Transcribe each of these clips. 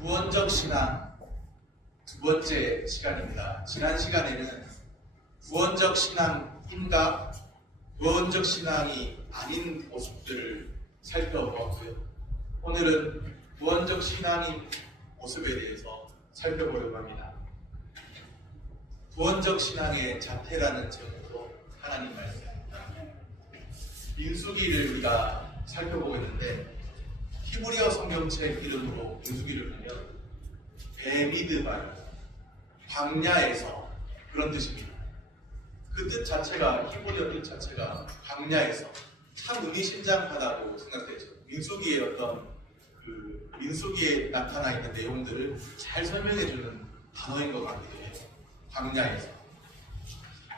구원적 신앙 두 번째 시간입니다. 지난 시간에는 구원적 신앙인가 구원적 신앙이 아닌 모습들을 살펴보았고요. 오늘은 구원적 신앙인 모습에 대해서 살펴보려고 합니다. 구원적 신앙의 자태라는 제목으로 하나님 말씀입니다. 민수기를 우리가 살펴보고 있는데 히브리어 성경책 이름으로 민수기를 보면 베미드발, 광야에서 그런 뜻입니다. 그 뜻 자체가 히브리어 뜻 자체가 광야에서 참 의미심장하다고 생각되죠. 민수기의 어떤 민수기에 나타나 있는 내용들을 잘 설명해주는 단어인 것 같기도 해요.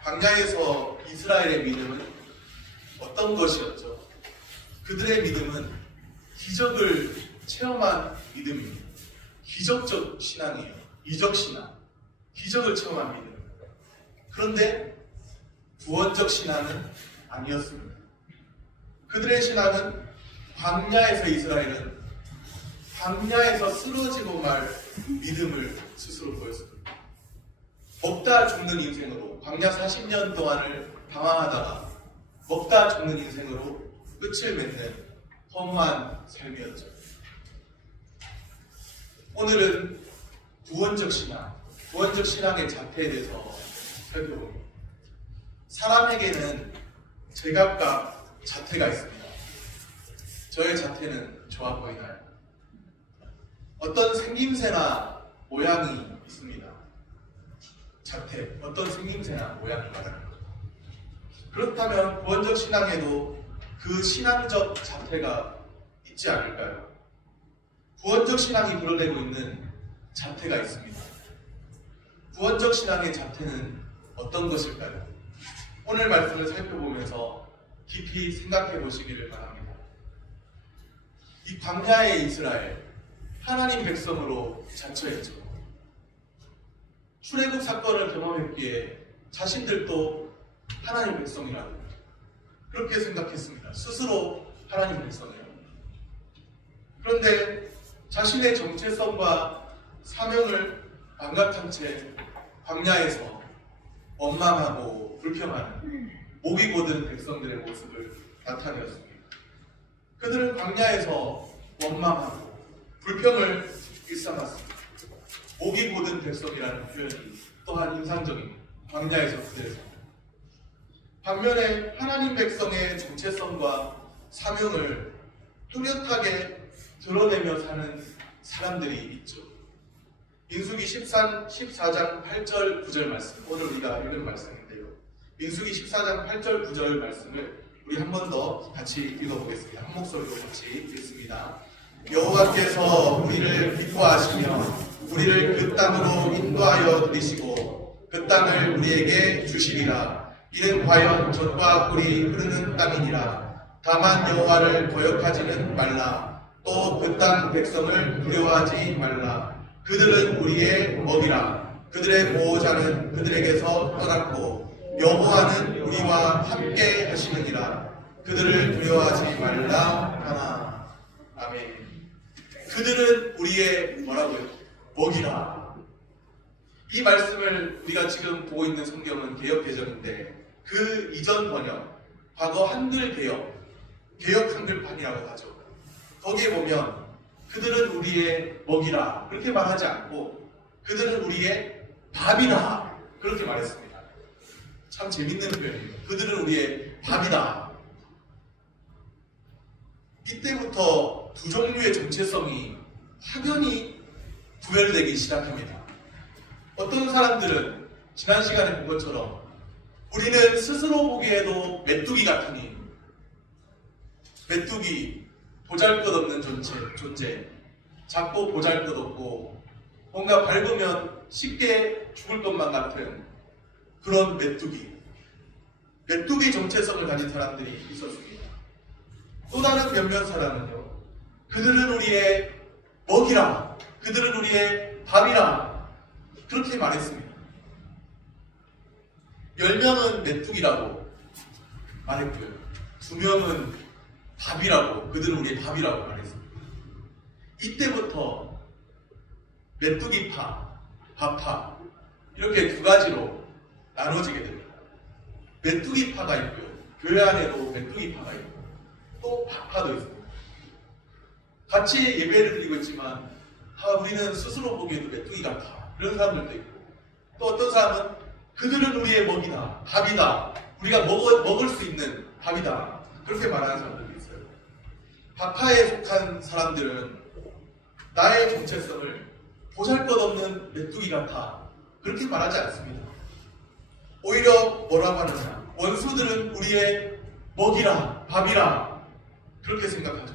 광야에서 이스라엘의 믿음은 어떤 것이었죠? 그들의 믿음은 기적을 체험한 믿음입니다. 기적적 신앙이에요. 이적 신앙. 기적을 체험한 믿음. 그런데 구원적 신앙은 아니었습니다. 그들의 신앙은 광야에서 이스라엘은 광야에서 쓰러지고 말 믿음을 스스로 보였습니다. 먹다 죽는 인생으로 광야 40년 동안을 방황하다가 먹다 죽는 인생으로 끝을 맺는 허무한 삶이었죠. 오늘은 구원적 신앙의 자태에 대해서 살펴봅니다. 사람에게는 제각각 자태가 있습니다. 저의 자태는 좋아 보이나요? 어떤 생김새나 모양이 있습니다. 자태, 어떤 생김새나 모양이 있습니다. 그렇다면 구원적 신앙에도 그 신앙적 자태가 있지 않을까요? 구원적 신앙이 드러내고 있는 자태가 있습니다. 구원적 신앙의 자태는 어떤 것일까요? 오늘 말씀을 살펴보면서 깊이 생각해 보시기를 바랍니다. 이 광야의 이스라엘, 하나님 백성으로 자처했죠. 출애굽 사건을 경험했기에 자신들도 하나님 백성이라고 그렇게 생각했습니다. 스스로 하나님 백성이라고. 그런데 자신의 정체성과 사명을 망각한 채 광야에서 원망하고 불평하는 목이 곧은 백성들의 모습을 나타내었습니다. 그들은 광야에서 원망하고 불평을 일삼았습니다. 목이 곧은 백성이라는 표현이 또한 인상적입니다. 광야에서 그들의 삶. 반면에 하나님 백성의 정체성과 사명을 뚜렷하게 드러내며 사는 사람들이 있죠. 민수기 14장 8절 9절 말씀, 오늘 우리가 읽은 말씀인데요. 민수기 14장 8절 9절 말씀을 우리 한 번 더 같이 읽어보겠습니다. 한 목소리로 같이 읽습니다. 여호와께서 우리를 기뻐하시며 우리를 그 땅으로 인도하여 들이시고 그 땅을 우리에게 주시리라. 이는 과연 젖과 꿀이 흐르는 땅이니라. 다만 여호와를 거역하지는 말라. 또 그 땅 백성을 두려워하지 말라. 그들은 우리의 먹이라. 그들의 보호자는 그들에게서 떠났고 여호와는 우리와 함께 하시느니라. 그들을 두려워하지 말라 하나. 아멘. 그들은 우리의 뭐라고요? 먹이라. 이 말씀을 우리가 지금 보고 있는 성경은 개역개정인데 그 이전 번역, 과거 한글 개역 한글판이라고 하죠. 거기에 보면 그들은 우리의 먹이라 그렇게 말하지 않고 그들은 우리의 밥이다 그렇게 말했습니다. 참 재밌는 표현이에요. 그들은 우리의 밥이다. 이때부터 두 종류의 정체성이 확연히 구별되기 시작합니다. 어떤 사람들은 지난 시간에 본 것처럼 우리는 스스로 보기에도 메뚜기 같으니 메뚜기 보잘것없는 존재 작고 보잘것없고 뭔가 밟으면 쉽게 죽을 것만 같은 그런 메뚜기 정체성을 가진 사람들이 있었습니다. 또 다른 몇몇 사람은요, 그들은 우리의 먹이라, 그들은 우리의 밥이라 그렇게 말했습니다. 10명은 메뚜기라고 말했고요. 2명은 밥이라고, 그들은 우리의 밥이라고 말했습니다. 이때부터 메뚜기파, 바파 이렇게 두 가지로 나눠지게 됩니다. 메뚜기파가 있고요. 교회 안에도 메뚜기파가 있고 또 바파도 있습니다. 같이 예배를 드리고 있지만 우리는 스스로 보기에도 메뚜기 같아 이런 사람들도 있고 또 어떤 사람은 그들은 우리의 먹이다, 밥이다, 우리가 먹을 수 있는 밥이다 그렇게 말하는 사람들도 있어요. 바파에 속한 사람들은 나의 정체성을 보잘것없는 메뚜기 같아 그렇게 말하지 않습니다. 오히려 뭐라고 하느냐, 원수들은 우리의 먹이라, 밥이라 그렇게 생각하죠.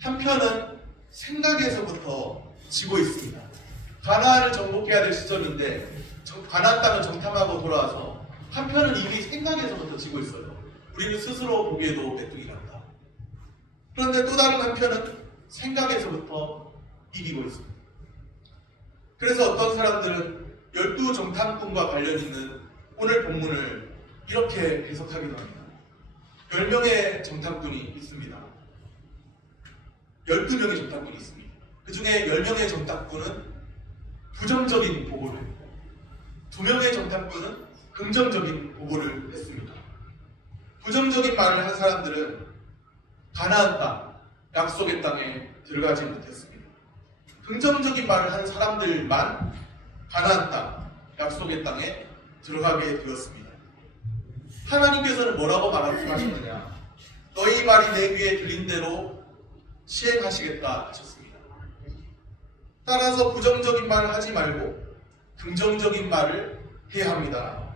한편은 생각에서부터 지고 있습니다. 가나안을 정복해야 될 시절인데 가나안 땅을 정탐하고 돌아와서 한편은 이미 생각에서부터 지고 있어요. 우리는 스스로 보기에도 메뚜기 같다. 그런데 또 다른 한편은 생각에서부터 이기고 있습니다. 그래서 어떤 사람들은 12 정탐꾼과 관련 있는 오늘 본문을 이렇게 해석하기도 합니다. 10명의 정탐꾼이 있습니다. 12명의 정탐꾼이 있습니다. 그 중에 10명의 정탐꾼은 부정적인 보고를 했고 2명의 정탐꾼은 긍정적인 보고를 했습니다. 부정적인 말을 한 사람들은 가나안 땅, 약속의 땅에 들어가지 못했습니다. 긍정적인 말을 한 사람들만 가나안 땅, 약속의 땅에 들어가게 되었습니다. 하나님께서는 뭐라고 말씀하셨느냐? 너희 말이 내 귀에 들린 대로 시행하시겠다 하셨습니다. 따라서 부정적인 말을 하지 말고 긍정적인 말을 해야 합니다.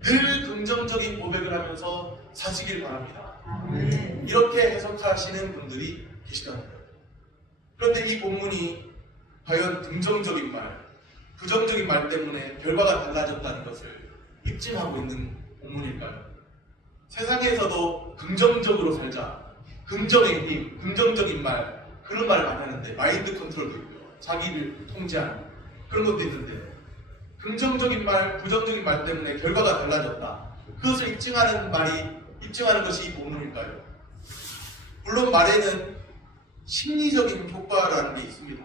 늘 긍정적인 고백을 하면서 사시길 바랍니다. 이렇게 해석하시는 분들이 계시다는 거예요. 그런데 이 본문이 과연 긍정적인 말, 부정적인 말 때문에 결과가 달라졌다는 것을 입증하고 있는 본문일까요? 세상에서도 긍정적으로 살자, 긍정의 힘, 긍정적인 말 그런 말을 많이 하는데 마인드 컨트롤도 있고요. 자기를 통제하는 그런 것도 있는데 긍정적인 말, 부정적인 말 때문에 결과가 달라졌다. 그것을 입증하는 것이 이 본문일까요? 물론 말에는 심리적인 효과라는 게 있습니다.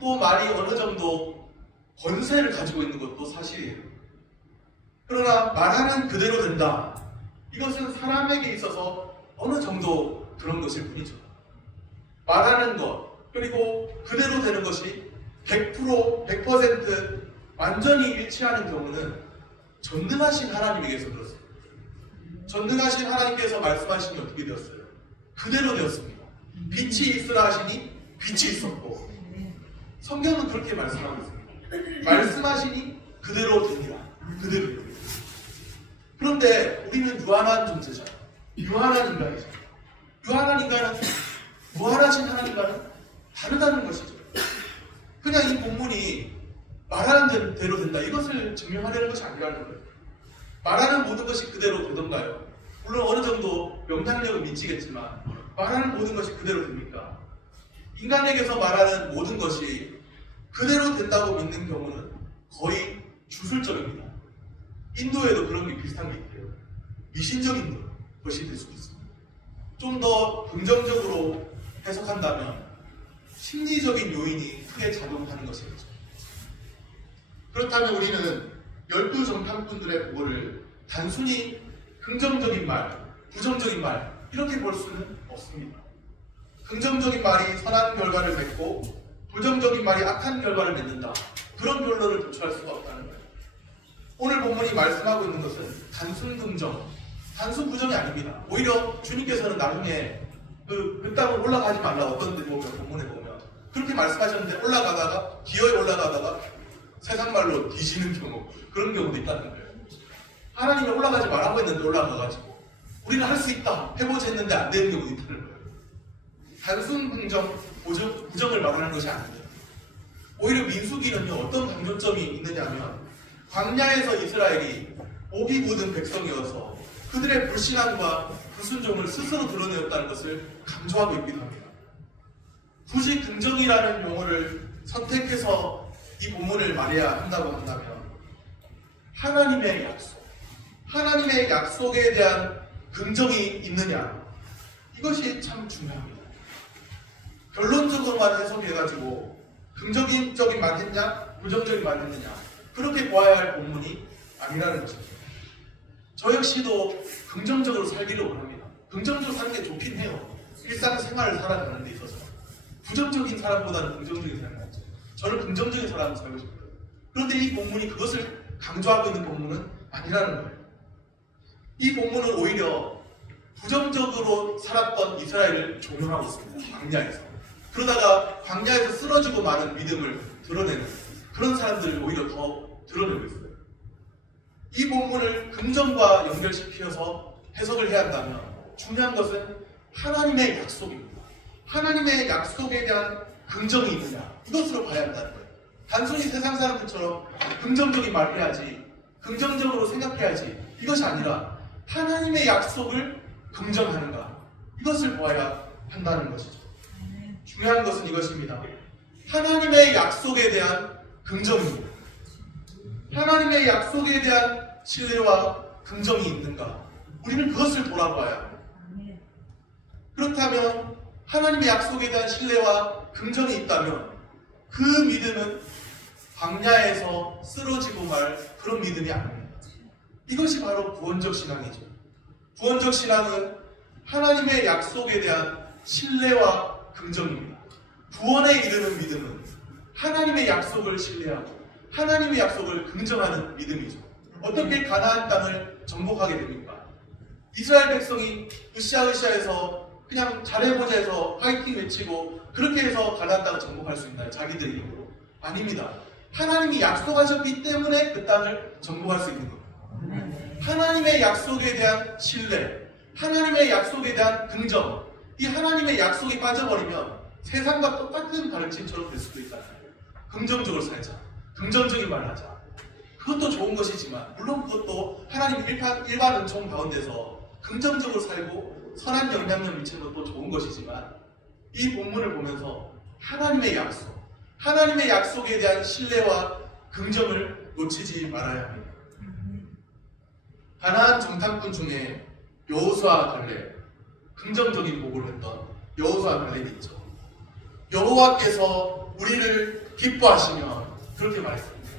또 말이 어느 정도 권세를 가지고 있는 것도 사실이에요. 그러나 말하는 그대로 된다. 이것은 사람에게 있어서 어느 정도 그런 것일 뿐이죠. 말하는 것, 그리고 그대로 되는 것이 100% 완전히 일치하는 경우는 전능하신 하나님에게서 그렇습니다. 전능하신 하나님께서 말씀하시니 어떻게 되었어요? 그대로 되었습니다. 빛이 있으라 하시니 빛이 있었고 성경은 그렇게 말씀하고 있습니다. 말씀하시니 그대로 됩니다. 그대로 됩니다. 그런데 우리는 유한한 존재잖아요. 유한한 인간이잖아요. 유한한 인간은 무한하신 하나님과는 다르다는 것이죠. 그냥 이 본문이 말하는 대로 된다. 이것을 증명하려는 것이 아니라는 거예요. 말하는 모든 것이 그대로 되던가요? 물론 어느 정도 영향력을 미치겠지만 말하는 모든 것이 그대로 됩니까? 인간에게서 말하는 모든 것이 그대로 된다고 믿는 경우는 거의 주술적입니다. 인도에도 그런 게 비슷한 게 있대요. 미신적인 것이 될 수도 있습니다. 좀 더 긍정적으로 해석한다면 심리적인 요인이 크게 작용하는 것이겠죠. 그렇다면 우리는 12 정탐꾼들의 보고를 단순히 긍정적인 말, 부정적인 말 이렇게 볼 수는 없습니다. 긍정적인 말이 선한 결과를 맺고 부정적인 말이 악한 결과를 맺는다. 그런 결론을 도출할 수가 없다는 거예요. 오늘 본문이 말씀하고 있는 것은 단순 긍정, 단순 부정이 아닙니다. 오히려 주님께서는 나중에 그 땅을 올라가지 말라 어떤 데 보면 본문에 보면 그렇게 말씀하셨는데 올라가다가 기어에 올라가다가 세상 말로 뒤지는 경우 그런 경우도 있다는 거예요. 하나님이 올라가지 말라고 했는데 올라가가지고 우리는 할 수 있다 해보자 했는데 안 되는 경우도 있다는 거예요. 단순 긍정, 부정을 말하는 것이 아닙니다. 오히려 민수기는요 어떤 강조점이 있느냐면 광야에서 이스라엘이 목이 묻은 백성이어서 그들의 불신앙과 불순종을 스스로 드러내었다는 것을 강조하고 있기도 합니다. 굳이 긍정이라는 용어를 선택해서 이 본문을 말해야 한다고 한다면 하나님의 약속, 하나님의 약속에 대한 긍정이 있느냐 이것이 참 중요합니다. 결론적으로만 해석해가지고 긍정적인만 했냐, 부정적인만 했느냐, 그렇게 보아야 할 본문이 아니라는 것이죠. 저 역시도 긍정적으로 살기를 원합니다. 긍정적으로 사는 게 좋긴 해요. 일상생활을 살아가는 데 있어서. 부정적인 사람보다는 긍정적인 사람이 낫죠. 저는 긍정적인 사람을 살고 싶어요. 그런데 이 본문이 그것을 강조하고 있는 본문은 아니라는 거예요. 이 본문은 오히려 부정적으로 살았던 이스라엘을 조명하고 있습니다. 광야에서. 그러다가 광야에서 쓰러지고 마는 믿음을 드러내는 그런 사람들을 오히려 더 드러내고 있어요. 이 본문을 긍정과 연결시켜서 해석을 해야 한다면 중요한 것은 하나님의 약속입니다. 하나님의 약속에 대한 긍정이 있느냐, 이것으로 봐야 한다는 거예요. 단순히 세상 사람들처럼 긍정적인 말을 해야지, 긍정적으로 생각해야지, 이것이 아니라 하나님의 약속을 긍정하는가, 이것을 보아야 한다는 것이죠. 중요한 것은 이것입니다. 하나님의 약속에 대한 긍정입니다. 하나님의 약속에 대한 신뢰와 긍정이 있는가, 우리는 그것을 돌아봐야 합니다. 그렇다면 하나님의 약속에 대한 신뢰와 긍정이 있다면 그 믿음은 광야에서 쓰러지고 말 그런 믿음이 아닙니다. 이것이 바로 구원적 신앙이죠. 구원적 신앙은 하나님의 약속에 대한 신뢰와 긍정입니다. 구원에 이르는 믿음은 하나님의 약속을 신뢰하고 하나님의 약속을 긍정하는 믿음이죠. 어떻게 가나안 땅을 정복하게 됩니까? 이스라엘 백성이 으쌰으쌰해서 그냥 잘해보자 해서 파이팅 외치고 그렇게 해서 가나안 땅을 정복할 수 있나요? 자기들의 힘으로? 아닙니다. 하나님이 약속하셨기 때문에 그 땅을 정복할 수 있는 겁니다. 하나님의 약속에 대한 신뢰, 하나님의 약속에 대한 긍정, 이 하나님의 약속이 빠져버리면 세상과 똑같은 가르침처럼 될 수도 있잖아요. 긍정적으로 살자, 긍정적인 말을 하자. 그것도 좋은 것이지만 물론 그것도 하나님 일반 은총 가운데서 긍정적으로 살고 선한 영향력 미치는 것도 좋은 것이지만 이 본문을 보면서 하나님의 약속, 하나님의 약속에 대한 신뢰와 긍정을 놓치지 말아야 합니다. 가나안 정탐꾼 중에 여호수아 갈렙, 긍정적인 보고를 했던 여호수아 갈렙이 있죠. 여호와께서 우리를 기뻐하시면, 그렇게 말했습니다.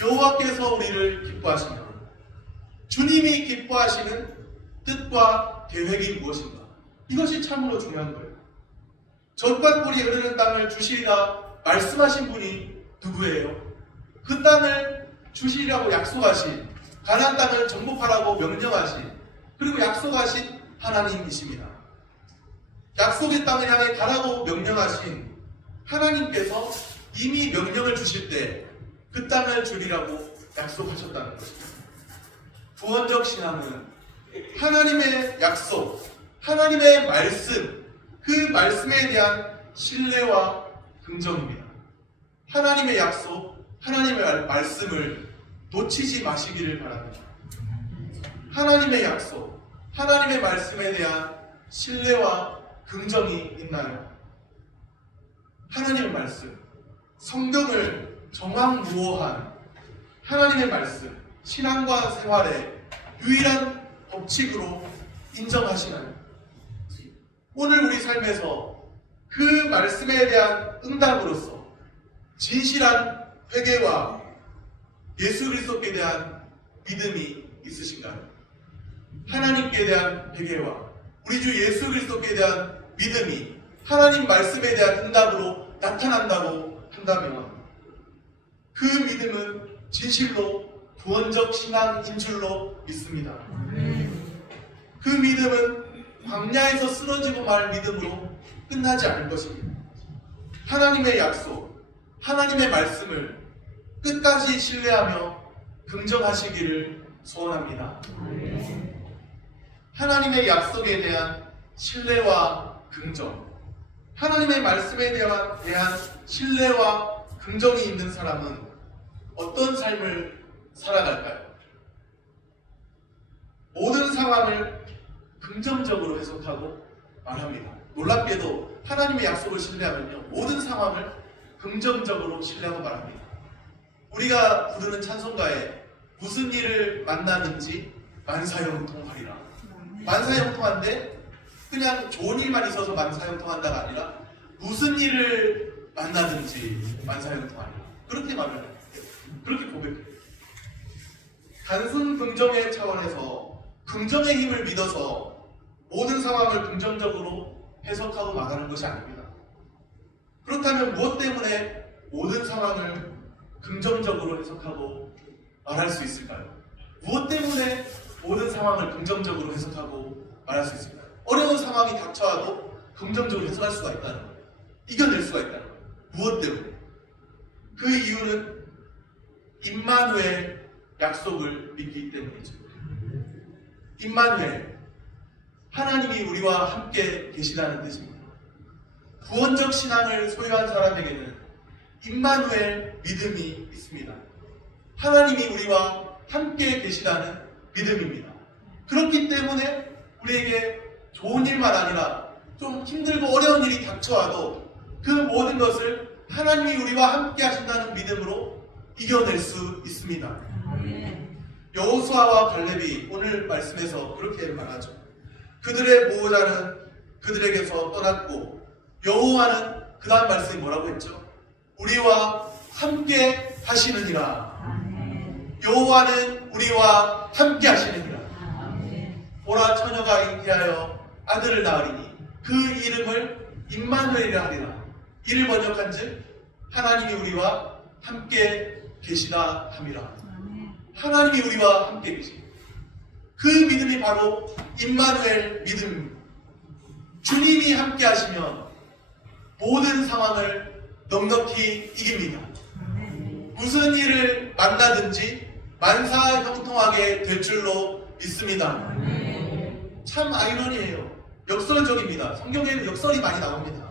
여호와께서 우리를 기뻐하시면, 주님이 기뻐하시는 뜻과 계획이 무엇인가? 이것이 참으로 중요한 거예요. 젖과 꿀이 흐르는 땅을 주시리라 말씀하신 분이 누구예요? 그 땅을 주시리라고 약속하신, 가나안 땅을 정복하라고 명령하신, 그리고 약속하신 하나님이십니다. 약속의 땅을 향해 가라고 명령하신 하나님께서 이미 명령을 주실 때 그 땅을 주리라고 약속하셨다는 것입니다. 구원적 신앙은 하나님의 약속, 하나님의 말씀, 그 말씀에 대한 신뢰와 긍정입니다. 하나님의 약속, 하나님의 말씀을 놓치지 마시기를 바랍니다. 하나님의 약속, 하나님의 말씀에 대한 신뢰와 긍정이 있나요? 하나님의 말씀, 성경을 정황무오한 하나님의 말씀, 신앙과 생활의 유일한 법칙으로 인정하시나요? 오늘 우리 삶에서 그 말씀에 대한 응답으로서 진실한 회개와 예수 그리스도께 대한 믿음이 있으신가요? 하나님께 대한 회개와 우리 주 예수 그리스도께 대한 믿음이 하나님 말씀에 대한 응답으로 나타난다고 한다면 그 믿음은 진실로 구원적 신앙인 줄로 믿습니다. 그 믿음은 광야에서 쓰러지고 말 믿음으로 끝나지 않을 것입니다. 하나님의 약속, 하나님의 말씀을 끝까지 신뢰하며 긍정하시기를 소원합니다. 하나님의 약속에 대한 신뢰와 긍정, 하나님의 말씀에 대한 신뢰와 긍정이 있는 사람은 어떤 삶을 살아갈까요? 모든 상황을 긍정적으로 해석하고 말합니다. 놀랍게도 하나님의 약속을 신뢰하면요, 모든 상황을 긍정적으로 신뢰하고 말합니다. 우리가 부르는 찬송가에 무슨 일을 만나든지 만사형통하리라. 만사형통한데 그냥 좋은 일만 있어서 만사형통한다가 아니라 무슨 일을 만나든지 만사형통하리라. 그렇게 말을 해요. 그렇게 고백해요. 단순 긍정의 차원에서 긍정의 힘을 믿어서 모든 상황을 긍정적으로 해석하고 말하는 것이 아닙니다. 그렇다면 무엇 때문에 모든 상황을 긍정적으로 해석하고 말할 수 있을까요? 무엇 때문에 모든 상황을 긍정적으로 해석하고 말할 수 있을까요? 어려운 상황이 닥쳐와도 긍정적으로 해석할 수가 있다는 거예요. 이겨낼 수가 있다는 거예요. 무엇 때문에? 그 이유는 임마누엘 약속을 믿기 때문이죠. 임마누엘, 하나님이 우리와 함께 계시다는 뜻입니다. 구원적 신앙을 소유한 사람에게는 임마누엘 믿음이 있습니다. 하나님이 우리와 함께 계시다는 믿음입니다. 그렇기 때문에 우리에게 좋은 일만 아니라 좀 힘들고 어려운 일이 닥쳐와도 그 모든 것을 하나님이 우리와 함께 하신다는 믿음으로 이겨낼 수 있습니다. 여호수아와 갈렙이 오늘 말씀에서 그렇게 말하죠. 그들의 보호자는 그들에게서 떠났고 여호와는 그 다음 말씀이 뭐라고 했죠? 우리와 함께 하시느니라. 여호와는 우리와 함께 하시느니라. 보라, 처녀가 잉태하여 아들을 낳으리니 그 이름을 임마누엘이라 하리라. 이를 번역한즉 하나님이 우리와 함께 계시다 함이라. 하나님이 우리와 함께 계십니다. 그 믿음이 바로 임마누엘 믿음입니다. 주님이 함께 하시면 모든 상황을 넉넉히 이깁니다. 무슨 일을 만나든지 만사형통하게 될 줄로 믿습니다. 참 아이러니해요. 역설적입니다. 성경에는 역설이 많이 나옵니다.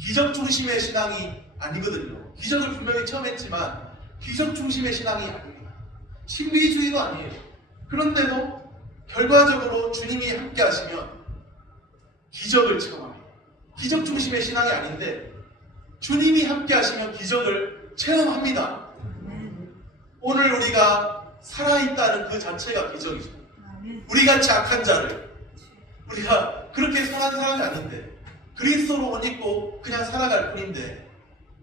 기적 중심의 신앙이 아니거든요. 기적을 분명히 처음 했지만 기적 중심의 신앙이 아닙니다. 신비주의도 아니에요. 그런데도 결과적으로 주님이 함께 하시면 기적을 체험합니다. 기적 중심의 신앙이 아닌데 주님이 함께 하시면 기적을 체험합니다. 오늘 우리가 살아있다는 그 자체가 기적이죠. 우리같이 악한 자를, 우리가 그렇게 선한 사람이 아닌데 그리스도로 옷 입고 그냥 살아갈 뿐인데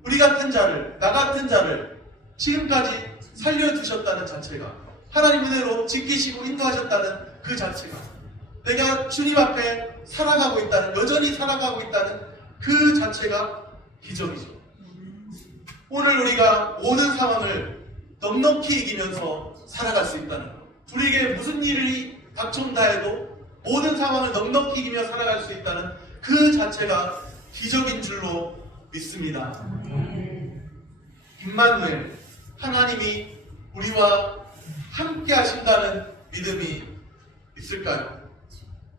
우리 같은 자를, 나 같은 자를 지금까지 살려주셨다는 자체가, 하나님 은혜로 지키시고 인도하셨다는 그 자체가, 내가 주님 앞에 살아가고 있다는, 여전히 살아가고 있다는 그 자체가 기적이죠. 오늘 우리가 모든 상황을 넉넉히 이기면서 살아갈 수 있다는 것, 우리에게 무슨 일이 닥쳐온다 해도 모든 상황을 넉넉히 이기며 살아갈 수 있다는 그 자체가 기적인 줄로 믿습니다. 임마누엘, 하나님이 우리와 함께 하신다는 믿음이 있을까요?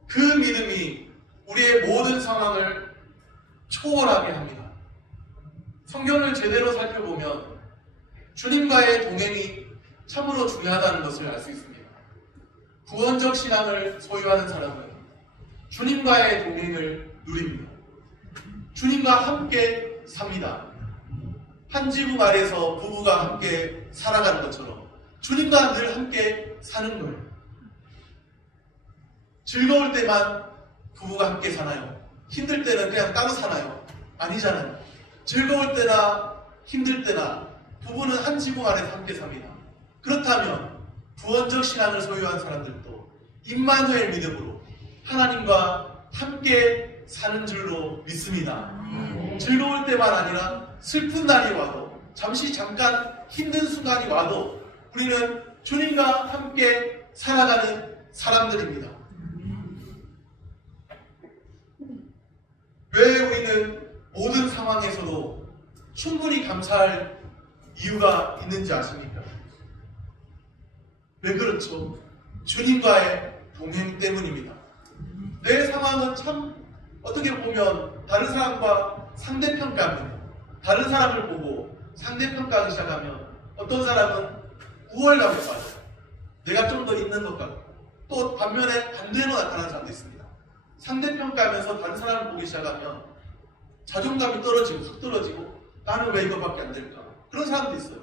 그 믿음이 우리의 모든 상황을 초월하게 합니다. 성경을 제대로 살펴보면 주님과의 동행이 참으로 중요하다는 것을 알 수 있습니다. 구원적 신앙을 소유하는 사람은 주님과의 동행을 누립니다. 주님과 함께 삽니다. 한 지붕 아래서 부부가 함께 살아가는 것처럼 주님과 늘 함께 사는 거예요. 즐거울 때만 부부가 함께 사나요? 힘들 때는 그냥 따로 사나요? 아니잖아요. 즐거울 때나 힘들 때나 부부는 한 지붕 아래서 함께 삽니다. 그렇다면 구원적 신앙을 소유한 사람들도 임마누엘 믿음으로 하나님과 함께 사는 줄로 믿습니다. 즐거울 때만 아니라 슬픈 날이 와도, 잠깐 힘든 순간이 와도 우리는 주님과 함께 살아가는 사람들입니다. 왜 우리는 모든 상황에서도 충분히 감사할 이유가 있는지 아십니까? 왜 그렇죠? 주님과의 동행 때문입니다. 내 상황은 참 어떻게 보면 다른 사람과 상대평가합니다. 다른 사람을 보고 상대평가하기 시작하면 어떤 사람은 우월감에 빠져요. 내가 좀 더 있는 것 같고, 또 반면에 반대로 나타나는 사람도 있습니다. 상대평가하면서 다른 사람을 보기 시작하면 자존감이 떨어지고 확 떨어지고 나는 왜 이거밖에 안 될까? 그런 사람도 있어요.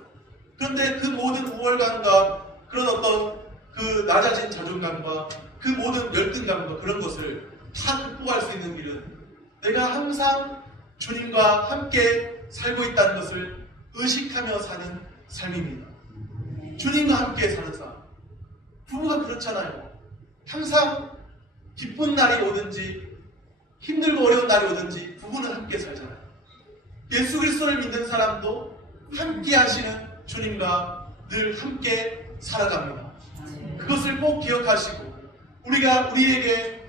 그런데 그 모든 우월감과 그런 어떤 그 낮아진 자존감과 그 모든 열등감과 그런 것을 다 극복할 수 있는 길은 내가 항상 주님과 함께 살고 있다는 것을 의식하며 사는 삶입니다. 주님과 함께 사는 삶. 부부가 그렇잖아요. 항상 기쁜 날이 오든지 힘들고 어려운 날이 오든지 부부는 함께 살잖아요. 예수 그리스도를 믿는 사람도 함께 하시는 주님과 늘 함께 살아갑니다. 그것을 꼭 기억하시고 우리에게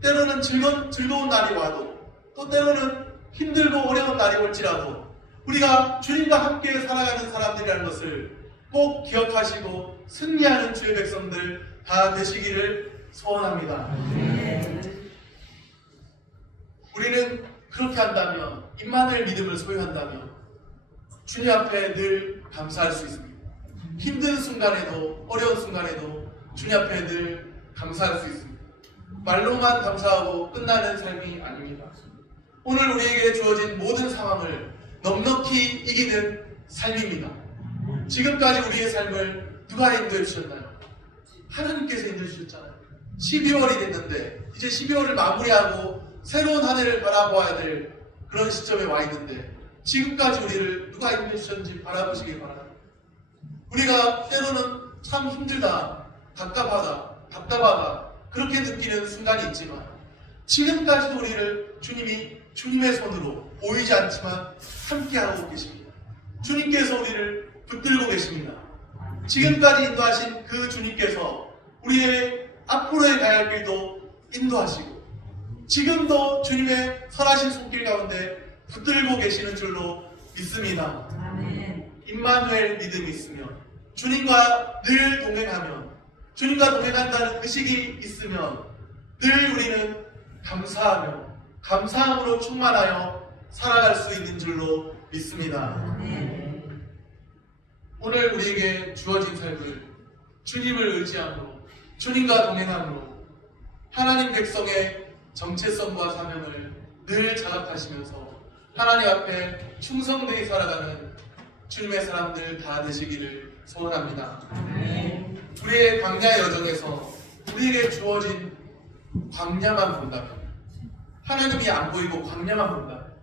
때로는 즐거운 날이 와도 또 때로는 힘들고 어려운 날이 올지라도 우리가 주님과 함께 살아가는 사람들이라는 것을 꼭 기억하시고 승리하는 주의 백성들 다 되시기를 소원합니다. 우리는 그렇게 한다면, 임마누엘 믿음을 소유한다면 주님 앞에 늘 감사할 수 있습니다. 힘든 순간에도 어려운 순간에도 주님 앞에 늘 감사할 수 있습니다. 말로만 감사하고 끝나는 삶이 아닙니다. 오늘 우리에게 주어진 모든 상황을 넉넉히 이기는 삶입니다. 지금까지 우리의 삶을 누가 인도해 주셨나요? 하나님께서 인도해 주셨잖아요. 12월이 됐는데 이제 12월을 마무리하고 새로운 한 해를 바라보아야 될 그런 시점에 와 있는데 지금까지 우리를 누가 인도해 주셨는지 바라보시길 바랍니다. 우리가 때로는 참 힘들다, 답답하다 그렇게 느끼는 순간이 있지만 지금까지도 우리를 주님이 주님의 손으로 보이지 않지만 함께하고 계십니다. 주님께서 우리를 붙들고 계십니다. 지금까지 인도하신 그 주님께서 우리의 앞으로의 가야 할 길도 인도하시고 지금도 주님의 선하신 손길 가운데 붙들고 계시는 줄로 믿습니다. 임마누엘 믿음이 있으면 주님과 늘 동행하면 주님과 동행한다는 의식이 있으면 늘 우리는 감사하며 감사함으로 충만하여 살아갈 수 있는 줄로 믿습니다. 오늘 우리에게 주어진 삶을 주님을 의지함으로 주님과 동행함으로 하나님 백성의 정체성과 사명을 늘 자각하시면서 하나님 앞에 충성되이 살아가는 주님의 사람들 다 되시기를 소원합니다. 우리의 광야의 여정에서 우리에게 주어진 광야만 본다면 하나님이 안 보이고 광야만 본다면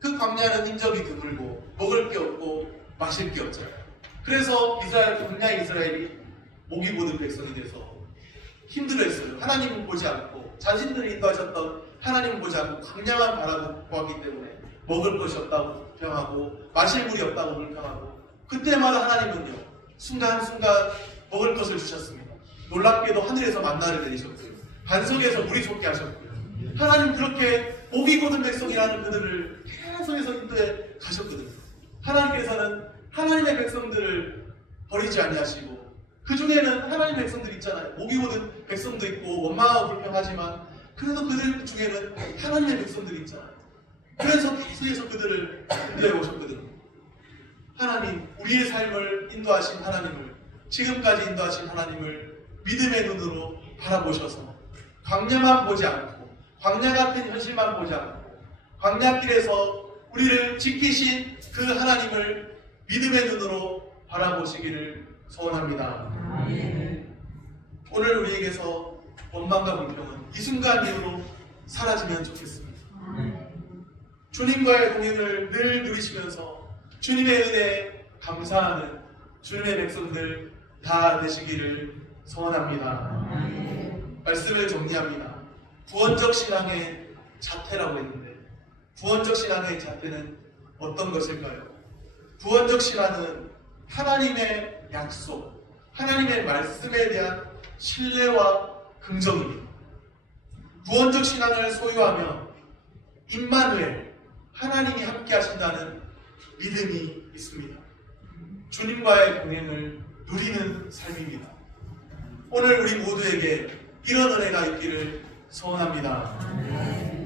그 광야는 인적이 드물고 먹을 게 없고 마실 게 없잖아요. 그래서 광야의 이스라엘이 목이 고든 백성이 돼서 힘들어했어요. 하나님은 보지 않고 자신들을 인도하셨던 하나님은 보지 않고 광야만 바라보았기 때문에 먹을 것이 없다고 불평하고 마실 물이 없다고 불평하고 그때마다 하나님은요 순간순간 먹을 것을 주셨습니다. 놀랍게도 하늘에서 만나를 내리셨고요. 반석에서 물이 솟게 하셨고요. 하나님 그렇게 목이 고든 백성이라는 그들을 계속해서 인도해 가셨거든요. 하나님께서는 하나님의 백성들을 버리지 아니하시고 그 중에는 하나님 백성들 있잖아요. 목이 고든 백성도 있고 원망하고 불평하지만 그래도 그들 중에는 하나님의 백성들이 있잖아요. 그래서 계속해서 그들을 인도해 오셨거든요. 하나님, 우리의 삶을 인도하신 하나님을 지금까지 인도하신 하나님을 믿음의 눈으로 바라보셔서 광야만 보지 않고 광야 같은 현실만 보지 않고 광야길에서 우리를 지키신 그 하나님을 믿음의 눈으로 바라보시기를 소원합니다. 오늘 우리에게서 원망과 불평은 이 순간 이후로 사라지면 좋겠습니다. 주님과의 동행을 늘 누리시면서 주님의 은혜에 감사하는 주님의 백성들 다 되시기를 소원합니다. 말씀을 정리합니다. 구원적 신앙의 자태라고 했는데 구원적 신앙의 자태는 어떤 것일까요? 구원적 신앙은 하나님의 약속, 하나님의 말씀에 대한 신뢰와 긍정입니다. 구원적 신앙을 소유하면 임마누엘, 하나님이 함께 하신다는 믿음이 있습니다. 주님과의 동행을 누리는 삶입니다. 오늘 우리 모두에게 이런 은혜가 있기를 소원합니다.